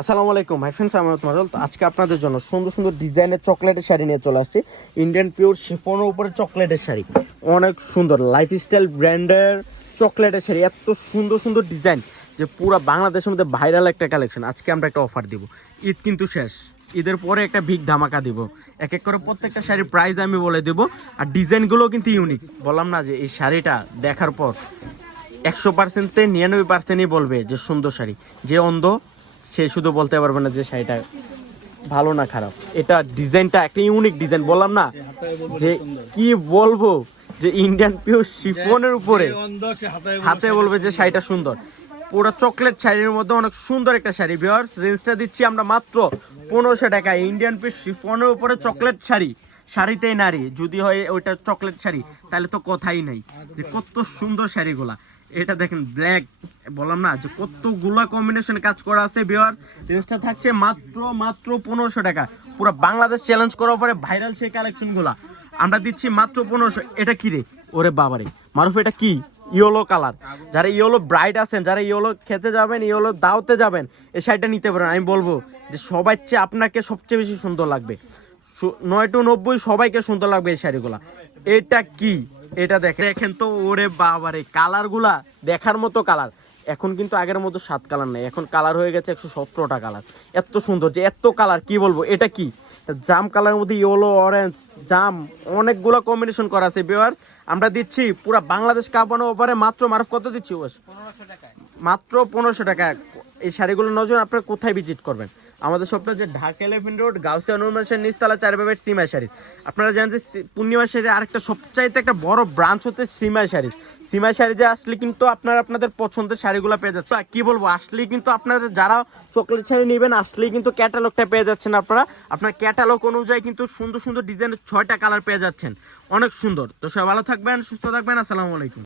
আসসালামু আলাইকুম hi friends, আমি মাজল। তো আজকে আপনাদের জন্য সুন্দর সুন্দর ডিজাইনের চকলেটের শাড়ি নিয়ে চলে আসছি। ইন্ডিয়ান পিওর শিফনের উপরে চকলেটের শাড়ি, অনেক সুন্দর লাইফস্টাইল ব্র্যান্ডের চকলেটের শাড়ি, এত সুন্দর সুন্দর ডিজাইন যে পুরো বাংলাদেশের মধ্যে ভাইরাল একটা কালেকশন। আজকে আমরা একটা অফার দিব, ঈদ কিন্তু শেষ, ঈদের পরে একটা বিগ ধামাকা দিব। এক এক করে প্রত্যেকটা শাড়ির প্রাইস আমি বলে দেবো, আর ডিজাইনগুলো কিন্তু ইউনিক। বললাম না যে এই শাড়িটা দেখার পর 100%-তে 99%ই বলবে যে সুন্দর শাড়ি। যে অন্ধ সে শুধু বলতে পারবে না যে শাড়িটা ভালো না খারাপ। এটা ডিজাইনটা একটা ইউনিক ডিজাইন, বললাম না যে কি বলবো, যে ইন্ডিয়ান পিওর শিফনের উপরে হাতে বলবে যে শাড়িটা সুন্দর। পুরো চকলেট শাড়ির মধ্যে অনেক সুন্দর একটা শাড়ি। ভিউয়ার্স, রেঞ্জটা দিচ্ছি আমরা মাত্র 1500 টাকা। ইন্ডিয়ান পিওর শিফনের উপরে চকলেট শাড়ি, শাড়িতেই নারী যদি হয় ওইটা চকলেট শাড়ি, তাহলে তো কথাই নাই যে কত সুন্দর শাড়িগুলা। এটা দেখেন ব্ল্যাক, বললাম না যে কতগুলা কম্বিনেশন কাজ করা আছে। ভিউয়ার্স, রেঞ্জটা থাকছে মাত্র 1500 টাকা। পুরো বাংলাদেশ চ্যালেঞ্জ করার পরে ভাইরাল সেই কালেকশনগুলা আমরা দিচ্ছি মাত্র 1500। এটা কি রে, ওরে বাবারে মারুফ, এটা কি? Yellow colour. যারা ইয়েলো ব্রাইড আছেন, যারা ইয়েলো খেতে যাবেন, ইয়েলো দাওতে যাবেন, এই শাড়িটা নিতে পারেন। আমি বলবো যে সবার চেয়ে আপনাকে সবচেয়ে বেশি সুন্দর লাগবে। 9 to 90 সবাইকে সুন্দর লাগবে এই শাড়িগুলা। এটা কি? এটা দেখেন তো, ওরে বাবারে কালারগুলা দেখার মতো কালার। এখন কিন্তু আগের মতো 7 কালার নেই, এখন কালার হয়ে গেছে 117টা কালার। এত সুন্দর যে এত কালার, কি বলবো। এটা কি? জাম কালারের মধ্যে ইয়েলো, অরেঞ্জ, জাম, অনেকগুলো কম্বিনেশন করা আছে। ভিউয়ার্স, আমরা দিচ্ছি পুরো বাংলাদেশ কাঁপানো ওপারে মাত্র মারফ কত দিচ্ছি? মাত্র 1500 টাকা। এই শাড়িগুলো নজর আপনারা কোথায় ভিজিট করবেন? আমাদের শপটা যে ঢাকা এলিফ্যান্ট রোড গাউসিয়া নুরমানের নিচতলা 4 বাই সিমা শাড়ি। আপনারা জানেন যে পূর্ণিমা শাড়ি আরেকটা সবচাইতে একটা বড় ব্রাঞ্চ হচ্ছে সিমা শাড়ি। সিমা শাড়িতে আসলে কিন্তু আপনারা আপনাদের পছন্দের শাড়িগুলো পেয়ে যাচ্ছে। কি বলবো, আসলেই কিন্তু আপনাদের যারা চকলেট শাড়ি নেবেন, আসলেই কিন্তু ক্যাটালগটা পেয়ে যাচ্ছেন আপনারা। আপনার ক্যাটালগ অনুযায়ী কিন্তু সুন্দর সুন্দর ডিজাইনের 6টা কালার পেয়ে যাচ্ছেন, অনেক সুন্দর। তো সবাই ভালো থাকবেন, সুস্থ থাকবেন। আসসালামু আলাইকুম।